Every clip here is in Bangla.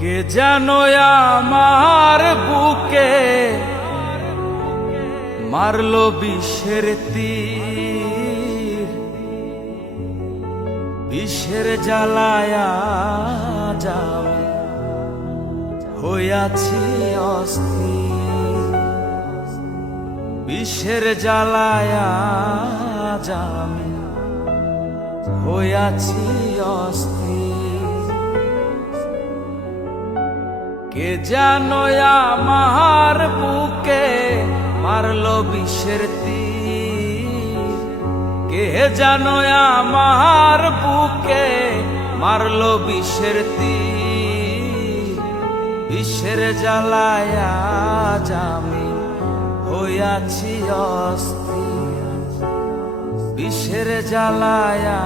কে যেন আমার বুকে মারলো বিষের তীর, বিষের জ্বালায়া যাবে হইয়াছি অস্থির, বিষের জ্বালায়া যাবে হইয়াছি অস্থির। কে যেন আমার বুকে মারলো বিষের তীর, কে যেন আমার বুকে মারলো বিষের তীর, বিষের জ্বালায়া আমি হইয়াছি অস্থির, বিষের জ্বালায়া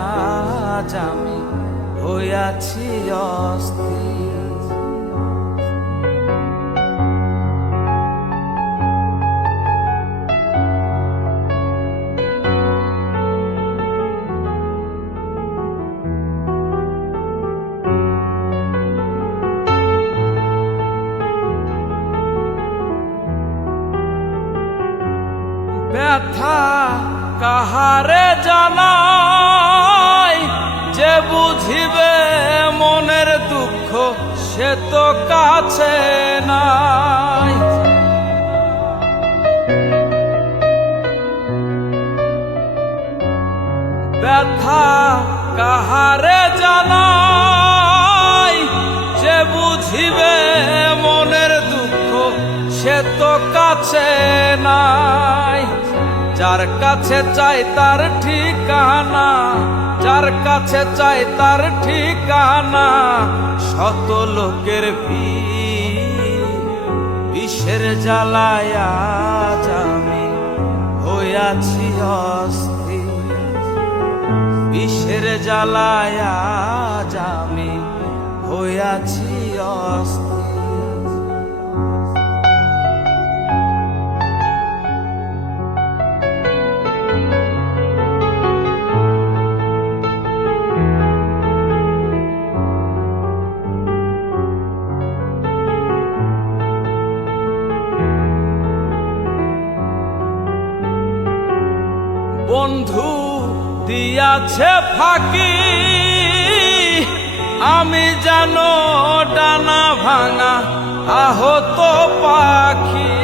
আমি হইয়াছি অস্থির। ব্যথা কাহারে জানাই, যে বুঝিবে মনের দুঃখ সে তো কাছে নাই। ব্যথা কাহারে জানাই, যে বুঝিবে মনের দুঃখ সে তো কাছে নাই। যার কাছে চাই তার ঠিকানা, যার কাছে চাই তার ঠিকানা, শত লোকের ভিড়, বিষের জ্বালায়া আমি হইয়াছি অস্থির, বিষের জ্বালায়া আমি হইয়াছি অস্থির। বন্ধু দিয়াছে ফাঁকি, আমি যেন ডানা ভাঙা আহত পাখি।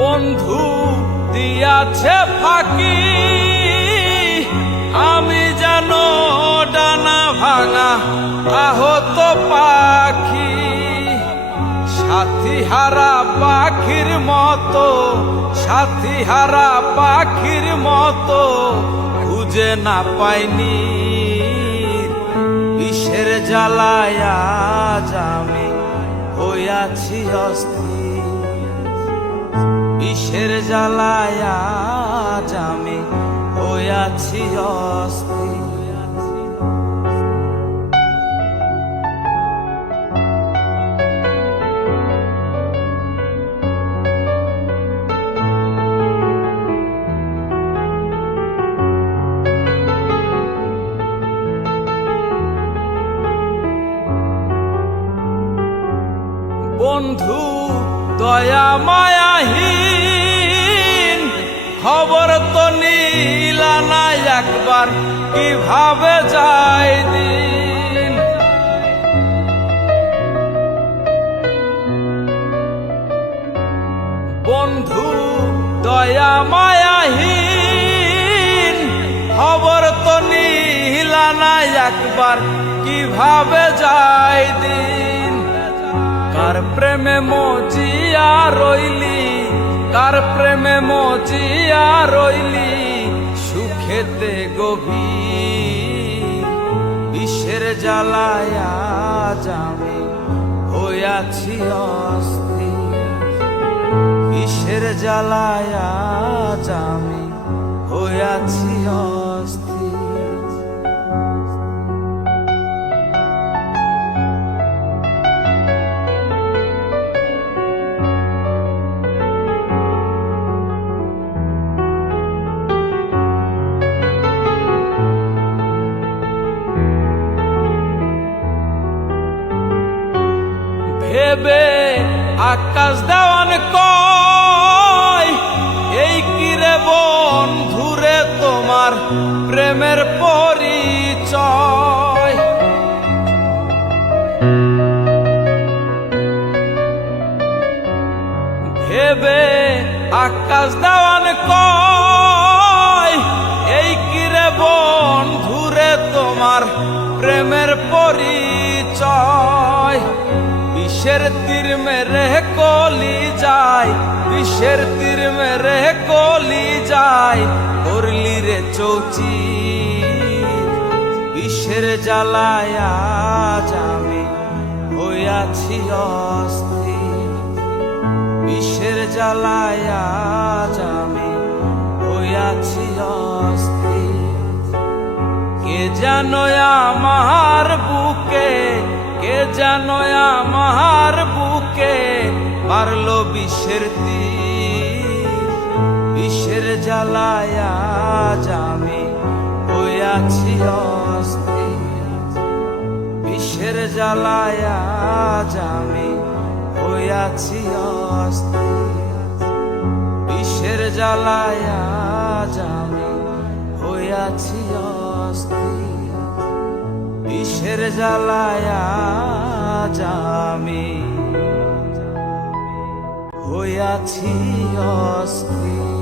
বন্ধু দিয়াছে ফাঁকি, আমি যেন ডানা ভাঙা আহত পাখি। সাথী হারা পাখির মতো, সাথী হারা পাখির মতো খুঁজে না পাইনি, বিষের জ্বালায়া আমি হইয়াছি অস্থির, বিষের জ্বালায়া আমি হইয়াছি অস্থির। বন্ধু দয়া মায়াহীন, খবর তো নিলা না একবার, কিভাবে যায় দিন। বন্ধু দয়া মায়াহীন, খবর তো নিলা না একবার, কিভাবে যায় দিন। কার প্রেমে মজিয়া রইলি, কার প্রেমে মজিয়া রইলি, সুখেতে গভীর, বিষের জ্বালায়া আমি হইয়াছি অস্থির, বিষের জ্বালায়া আমি হইয়াছি অস্থির। আকাশ দেওয়ান কয় এই কিরে বন্ধুরে তোমার প্রেমের পরিচয়। ভেবে আকাশ দেওয়ান কয় এই কিরে বন্ধুরে তোমার প্রেমের পরিচয়। বিষের তীর মেরে কলি যায়, বিষের তীর মেরে কলি যায়, করলি রে চৌচি বিষের জ্বালায় আজ আমি হইয়াছি অস্থির। বিষের জ্বালায় আজ আমি হইয়াছি অস্থির। কে জানো আমার বুকে, কে জানো আমার বুকে মারলো বিষের তীর। বিষের জ্বালায় আজ আমি হইয়াছি অস্থির। বিষের জ্বালায় আজ আমি হইয়াছি অস্থির। বিষের জ্বালায় আজ আমি হইয়াছি অস্থির। বিষের জ্বালায় আজ আমি হইয়াছি অস্থির।